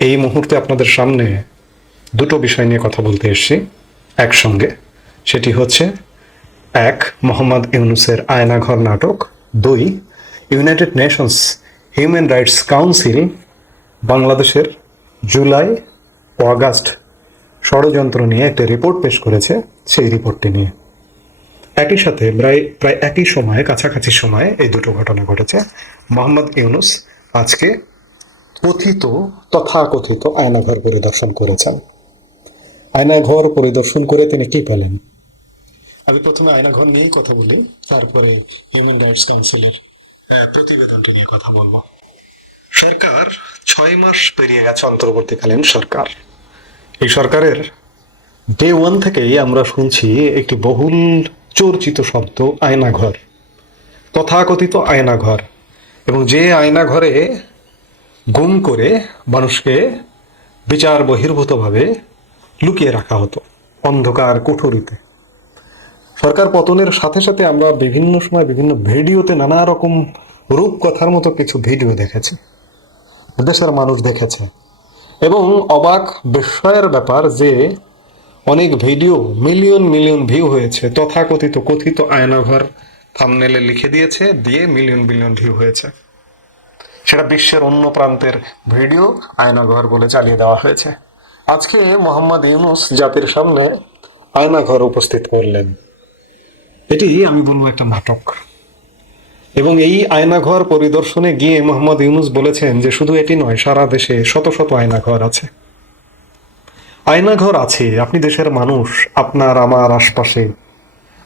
এই মুহূর্তে আপনাদের সামনে দুটো বিষয় নিয়ে কথা বলতে এসেছি একসঙ্গে। সেটি হচ্ছে, এক, মোহাম্মদ ইউনুসের আয়নাঘর নাটক। দুই, United Nations Human Rights Council বাংলাদেশের জুলাই ও আগস্ট ষড়যন্ত্র নিয়ে একটা রিপোর্ট পেশ করেছে। সেই রিপোর্টটি নিয়ে একই সাথে প্রায় প্রায় একই সময়ে, কাছাকাছি সময়ে এই দুটো ঘটনা ঘটেছে। মোহাম্মদ ইউনুস আজকে কথিত, তথাকথিত আয়নাঘর পরিদর্শন করেছেন। আয়নাঘর পরিদর্শন করে তিনি কি পেলেন? আমি প্রথমে আয়নাঘর নিয়েই কথা বলি, তারপরে হিউম্যান রাইটস কাউন্সিলের প্রতিবেদনটি নিয়ে কথা বলব। সরকার ছয় মাস পেরিয়ে গেছে অন্তর্বর্তীকালীন সরকার। এই সরকারের ডে ওয়ান থেকেই আমরা শুনছি একটি বহুল চর্চিত শব্দ, আয়নাঘর। তথাকথিত আয়নাঘর। এবং যে আয়নাঘরে গুম করে মানুষকে বিচার বহির্ভূতভাবে লুকিয়ে রাখা হতো অন্ধকার কুঠুরিতে। সরকার পতনের সাথে সাথে আমরা বিভিন্ন সময় বিভিন্ন ভিডিওতে নানা রকম রূপকথার মতো কিছু ভিডিও দেখেছি। দেশের মানুষ দেখেছে। এবং অবাক বিস্ময়ের ব্যাপার যে অনেক ভিডিও মিলিয়ন মিলিয়ন ভিউ হয়েছে, তথাকথিত কথিত আয়নাঘর, থামনেলে লিখে দিয়েছে, দিয়ে মিলিয়ন মিলিয়ন ভিউ হয়েছে। সেটা বিশ্বের অন্য প্রান্তের ভিডিও আয়নাঘর বলে চালিয়ে দেওয়া হয়েছে। আজকে মোহাম্মদ ইউনুস জাতির সামনে আয়নাঘর উপস্থিত করলেন। এটি আমি বলব একটা নাটক। এবং এই আয়নাঘর পরিদর্শনে গিয়ে মোহাম্মদ ইউনুস বলেছেন যে শুধু এটি নয়, সারা দেশে শত শত আয়নাঘর আছে। আয়নাঘর আছে, আপনি দেশের মানুষ, আপনার, আমার আশপাশে।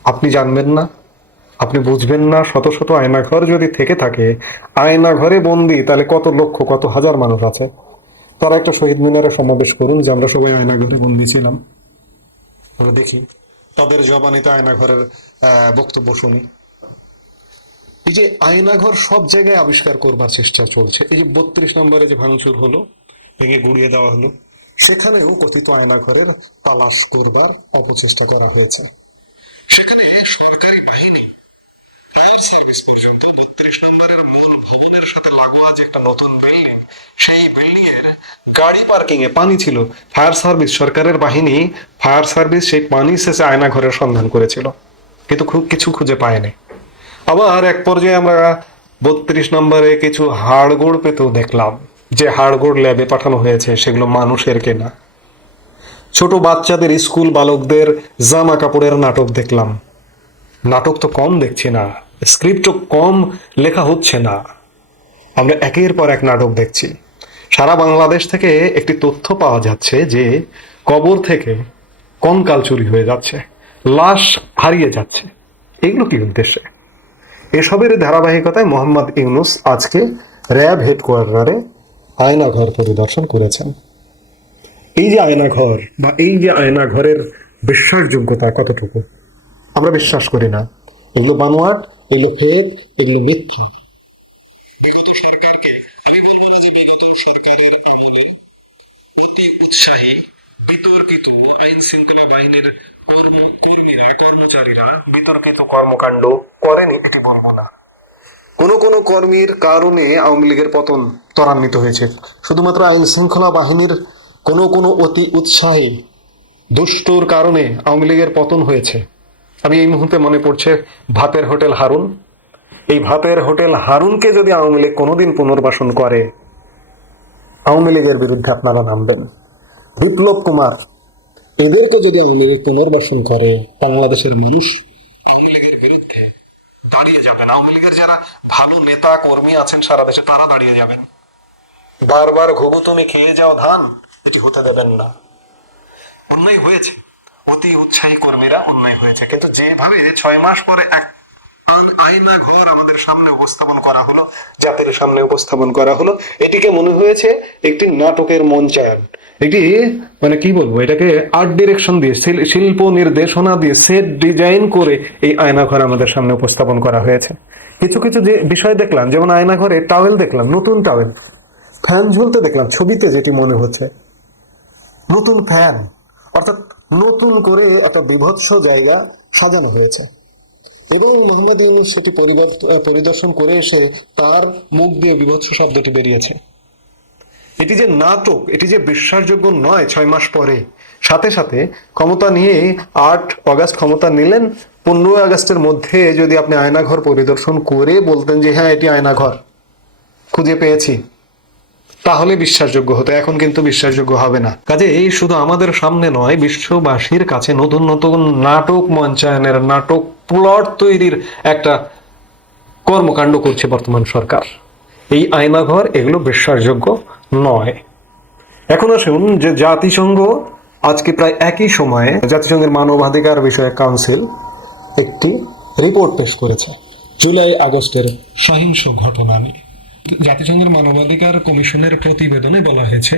আপনি জানবেন না আপনি বুঝবেন না, শত শত আয়নাঘর যদি থেকে থাকে, আয়নাঘরে বন্দি, তাহলে কত লক্ষ, কত হাজার মানুষ আছে? তারা একটা শহীদ মিনারে সমাবেশ করুন, যে আমরা সবাই আয়নাঘরে বন্দি ছিলাম। আমরা দেখি, তাদের জবানিতে আয়নাঘরের বক্তব্য শুনি। এই যে আয়নাঘর সব জায়গায় আবিষ্কার করবার চেষ্টা চলছে, এই যে বত্রিশ নম্বরে যে ভাঙচুর হলো, ভেঙে গুড়িয়ে দেওয়া হলো, সেখানেও কথিত আয়নাঘরের তালাশ করবার অপচেষ্টা করা হয়েছে। সেখানে সরকারি বাহিনী সার্ভিস পর্যন্ত বত্রিশ নম্বরের মূল ভবনের সাথে লাগোয়া যে একটা নতুন বিল্ডিং সেই বিল্ডিং এর গাড়ি পার্কিং এ পানি ছিল। ফায়ার সার্ভিস সরকারের বাহিনী ফায়ার সার্ভিস সেই পানি শেষে আয়নাঘরের সন্ধান করেছিল। কিন্তু খুব কিছু খুঁজে পায়নি। আবার এক পর্যায়ে আমরা বত্রিশ নম্বরে কিছু হাড়গোড় পেতেও দেখলাম, যে হাড়গোড় ল্যাবে পাঠানো হয়েছে, সেগুলো মানুষের কেনা। ছোট বাচ্চাদের স্কুল বালকদের জামা কাপড়ের নাটক দেখলাম। নাটক তো কম দেখছি না। স্ক্রিপ্টও কম লেখা হচ্ছে না। আমরা একের পর এক নাটক দেখছি। সারা বাংলাদেশ থেকে একটি তথ্য পাওয়া যাচ্ছে যে কবর থেকে কঙ্কাল চুরি হয়ে যাচ্ছে, লাশ হারিয়ে যাচ্ছে। এগুলো কি উদ্দেশ্যে? এসবের ধারাবাহিকতায় মোহাম্মদ ইউনুস আজকে র্যাব হেডকোয়ার্টারে আয়নাঘর পরিদর্শন করেছেন। এই যে আয়নাঘর বা এই যে আয়নাঘরের বিশ্বাসযোগ্যতা কতটুকু? আমরা বিশ্বাস করি না। এগুলো বানোয়াট এগুলো ফেক এগুলো মিথ্যা। বিগত সরকারকে আমি বলব না যে বিগত সরকারের আমলে অতি উৎসাহী বিতর্কিত আইন শৃঙ্খলা বাহিনীর কর্ম কর্মীরা কর্মচারীরা বিতর্কিত কর্মকাণ্ড করেনি এটি বলব না। কোন কোন কর্মীর কারণে আওয়ামী লীগের পতন ত্বরান্বিত হয়েছে। শুধুমাত্র আইন শৃঙ্খলা বাহিনীর কোন কোন অতি উৎসাহী দুষ্টুর কারণে আওয়ামী লীগের পতন হয়েছে। আমি এই মুহূর্তে মনে পড়ছে ভাতের হোটেল হারুন। এই ভাতের হোটেল হারুনকে যদি আওয়ামী লীগ কোনোদিন পুনর্বাসন করে, আওয়ামী লীগের বিরুদ্ধে আপনারা নামবেন। বিপ্লব কুমার, এদেরকে যদি আওয়ামী লীগ পুনর্বাসন করে, বাংলাদেশের মানুষ আওয়ামী লীগের বিরুদ্ধে দাঁড়িয়ে যাবেন। আওয়ামী লীগের যারা ভালো নেতা, কর্মী আছেন সারা দেশে, তারা দাঁড়িয়ে যাবেন। বারবার ঘুঘু তুমি খেয়ে যাও ধান, এটি হতে দেবেন না। অন্যায় হয়েছে। অতি উৎসাহী কর্মীরা অন্যায় হয়েছে কিন্তু যেভাবে ছয় মাস পরে এক আয়না ঘর আমাদের সামনে উপস্থাপন করা হলো, জাতির সামনে উপস্থাপন করা হলো, এটিকে মনে হয়েছে একটি নাটকের মঞ্চায়ন। এটি মানে কি বলব, এটাকে আর্ট ডিরেকশন দিয়ে শিল্প নির্দেশনা দিয়ে সেট ডিজাইন করে এই আয়নাঘর আমাদের সামনে উপস্থাপন করা হয়েছে। কিছু কিছু যে বিষয় দেখলাম, যেমন আয়নাঘরে টাওয়েল দেখলাম, নতুন টাওয়েল ফ্যান ঝুলতে দেখলাম, ছবিতে যেটি মনে হচ্ছে। নতুন ফ্যান অর্থাৎ নতুন করে একটা বিভৎস জায়গা সাজানো হয়েছে। এবং মোহাম্মদ ইউনুস সেটি পরিদর্শন করে এসে তার মুখ দিয়ে বিভৎস শব্দটি বেরিয়েছে। এটি যে নাটক, এটি যে বিশ্বাসযোগ্য নয় ছয় মাস পরে। সাথে সাথে ক্ষমতা নিয়ে আট অগাস্ট ক্ষমতা নিলেন, পনেরোই আগস্টের মধ্যে যদি আপনি আয়নাঘর পরিদর্শন করে বলতেন যে হ্যাঁ এটি আয়নাঘর, খুঁজে পেয়েছি। তাহলে বিশ্বাসযোগ্য হতো, এখন কিন্তু বিশ্বাসযোগ্য হবে না। কাজে এই শুধু আমাদের সামনে নয়, বিশ্ববাসীর কাছে নতুন নতুন নাটক মঞ্চায়নের নাটক প্লট তৈরির একটা কর্মকাণ্ড করছে বর্তমান সরকার। এই আয়নাঘর এগুলো বিশ্বাসযোগ্য নয়। এখন আসুন যে জাতিসংঘ আজকে প্রায় একই সময়ে জাতিসংঘের মানবাধিকার বিষয়ক কাউন্সিল একটি রিপোর্ট পেশ করেছে, জুলাই আগস্টের সহিংস ঘটনা নিয়ে। জাতিসংঘের মানবাধিকার কমিশনের প্রতিবেদনে বলা হয়েছে,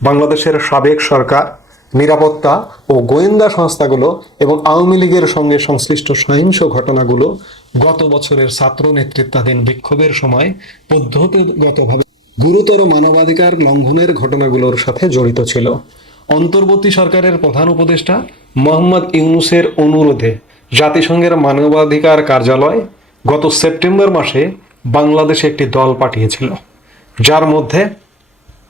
বাংলাদেশের সাবেক সরকার, নিরাপত্তা ও গোয়েন্দা সংস্থাগুলো এবং আওয়ামী লীগের সঙ্গে সংশ্লিষ্ট সহিংস ঘটনাগুলো গত বছরের ছাত্র নেতৃত্বাধীন বিক্ষোভের সময় পদ্ধতিগতভাবে গুরুতর মানবাধিকার লঙ্ঘনের ঘটনাগুলোর সাথে জড়িত ছিল। অন্তর্বর্তী সরকারের প্রধান উপদেষ্টা মোহাম্মদ ইউনুসের অনুরোধে জাতিসংঘের মানবাধিকার কার্যালয় গত সেপ্টেম্বর মাসে বাংলাদেশে একটি দল পাঠিয়েছিল, যার মধ্যে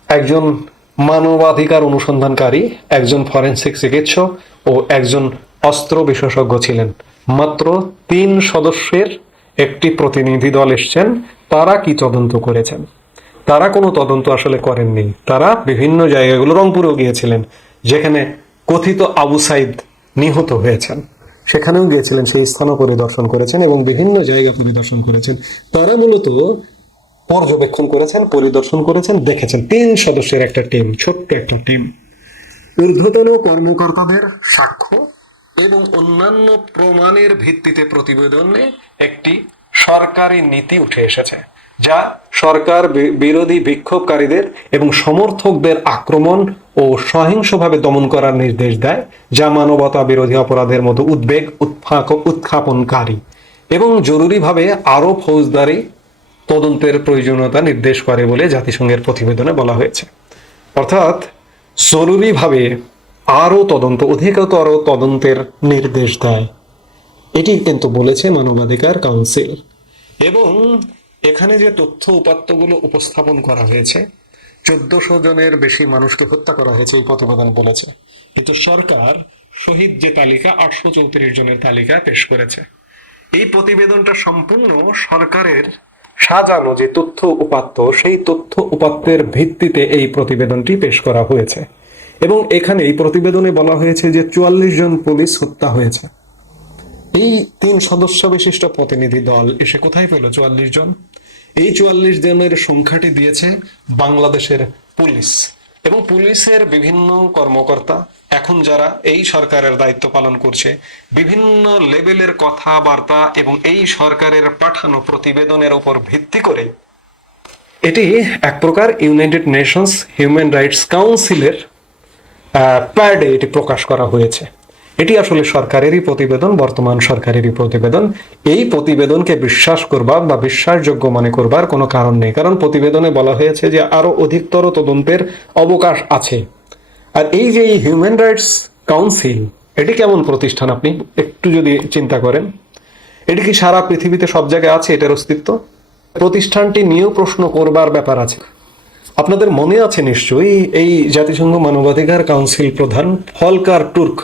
একজন মানবাধিকার অনুসন্ধানকারী, একজন ফরেনসিক চিকিৎসক ও একজন অস্ত্র বিশেষজ্ঞ ছিলেন। মাত্র তিন সদস্যের একটি প্রতিনিধি দল এসছেন, তারা কি তদন্ত করেছেন? তারা কোনো তদন্ত আসলে করেননি। তারা বিভিন্ন জায়গাগুলো রংপুরেও গিয়েছিলেন, যেখানে কথিত আবু সাইদ নিহত হয়েছেন। সেখানেও গিয়েছিলেন, সেই স্থানও পরিদর্শন করেছেন এবং বিভিন্ন জায়গা পরিদর্শন করেছেন। তারা মূলত পর্যবেক্ষণ করেছেন, পরিদর্শন করেছেন, দেখেছেন। তিন সদস্যের একটা টিম, ছোট্ট একটা টিম। ঊর্ধ্বতন কর্মকর্তাদের সাক্ষ্য এবং অন্যান্য প্রমাণের ভিত্তিতে প্রতিবেদনে একটি সরকারি নীতি উঠে এসেছে। যা সরকার বিরোধী বিক্ষোভকারীদের এবং সমর্থকদের আক্রমণ ও সহিংসভাবে দমন করার নির্দেশ দেয়, যা মানবতা বিরোধী অপরাধের মতো উদ্বেগ উৎক্ষাপনকারী এবং জরুরিভাবে আরও ফৌজদারি তদন্তের প্রয়োজনীয়তা নির্দেশ করে বলে জাতিসংঘের প্রতিবেদনে বলা হয়েছে। অর্থাৎ জরুরিভাবে আরও তদন্ত, অধিকতর তদন্তের নির্দেশ দেয়। এটি কিন্তু বলেছে মানবাধিকার কাউন্সিল। এবং এখানে যে তথ্য উপাত্তগুলো উপস্থাপন করা হয়েছে, চোদ্দশো জনের বেশি মানুষকে হত্যা করা হয়েছে এই প্রতিবেদন বলেছে। কিন্তু সরকার শহীদ যে তালিকা, আটশো চৌত্রিশ জনের তালিকা পেশ করেছে। এই প্রতিবেদনটা সম্পূর্ণ সরকারের সাজানো যে তথ্য উপাত্ত, সেই তথ্য উপাত্তের ভিত্তিতে এই প্রতিবেদনটি পেশ করা হয়েছে। এবং এখানে এই প্রতিবেদনে বলা হয়েছে যে চুয়াল্লিশ জন পুলিশ হত্যা হয়েছে। এই তিন সদস্য বিশিষ্ট প্রতিনিধি দল এসে কোথায় পেল চুয়াল্লিশ জন? এই চুয়াল্লিশ জনের সংখ্যাটি দিয়েছে বাংলাদেশের পুলিশ। এবং পুলিশের বিভিন্ন কর্মকর্তা এখন যারা এই সরকারের দায়িত্ব পালন করছে, বিভিন্ন লেভেলের কথাবার্তা এবং এই সরকারের পাঠানো প্রতিবেদনের উপর ভিত্তি করে এটি এক প্রকার ইউনাইটেড নেশনস হিউম্যান রাইটস কাউন্সিলের প্যাডে এটি প্রকাশ করা হয়েছে। এটি আসলে সরকারেরই প্রতিবেদন, বর্তমান সরকারেরই প্রতিবেদন। এই প্রতিবেদনকে বিশ্বাস করবার বা বিশ্বাসযোগ্য মনে করবার কোনো কারণ নেই। কারণ প্রতিবেদনে বলা হয়েছে যে আরও অধিকতর তদন্তের অবকাশ আছে। আর এই যে হিউম্যান রাইটস কাউন্সিল এটি কেমন প্রতিষ্ঠান আপনি? একটু যদি চিন্তা করেন। এটি কি সারা পৃথিবীতে সব জায়গায় আছে? এটার অস্তিত্ব? প্রতিষ্ঠানটি নিয়েও প্রশ্ন করবার ব্যাপার আছে। আপনাদের মনে আছে নিশ্চয়ই এই জাতিসংঘ মানবাধিকার কাউন্সিল প্রধান ফলকার তুর্ক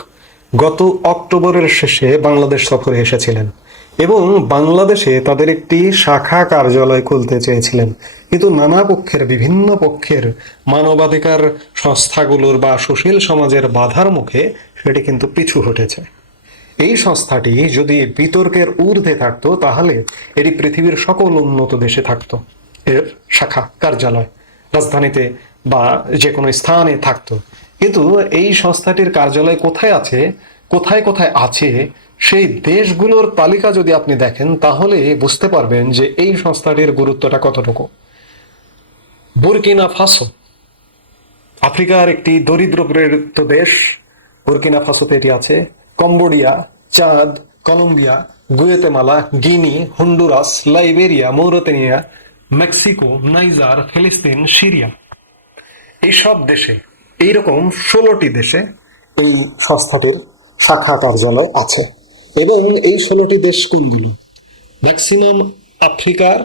গত অক্টোবরের শেষে বাংলাদেশ সফরে এসেছিলেন এবং বাংলাদেশে তাদের একটি শাখা কার্যালয় খুলতে চেয়েছিলেন। কিন্তু নানা পক্ষের, বিভিন্ন পক্ষের মানবাধিকার সংস্থাগুলোর বা সুশীল সমাজের বাধার মুখে সেটি কিন্তু পিছু হটেছে। এই সংস্থাটি যদি বিতর্কের ঊর্ধ্বে থাকতো, তাহলে এটি পৃথিবীর সকল উন্নত দেশে থাকতো। এর শাখা কার্যালয় রাজধানীতে বা যে কোনো স্থানে থাকতো। কিন্তু এই সংস্থাটির কার্যালয় কোথায় আছে, কোথায় কোথায় আছে, সেই দেশগুলোর তালিকা যদি আপনি দেখেন, তাহলে বুঝতে পারবেন যে এই সংস্থাটির গুরুত্বটা কতটুকু। বুরকিনা ফাসো, আফ্রিকার একটি দরিদ্র প্রেরিত দেশ। বুরকিনা ফাসোতে এটি আছে। Cambodia, Chad, Colombia, Guatemala, Guinea, Honduras, Liberia, Mauritania, Mexico, Niger, ফিলিস্তিন, সিরিয়া। এই সব দেশে এইরকম ষোলোটি দেশে এই সংস্থাটির শাখা কার্যালয় আছে। এবং এই ষোলোটি দেশ কোনগুলো? ম্যাক্সিমাম আফ্রিকার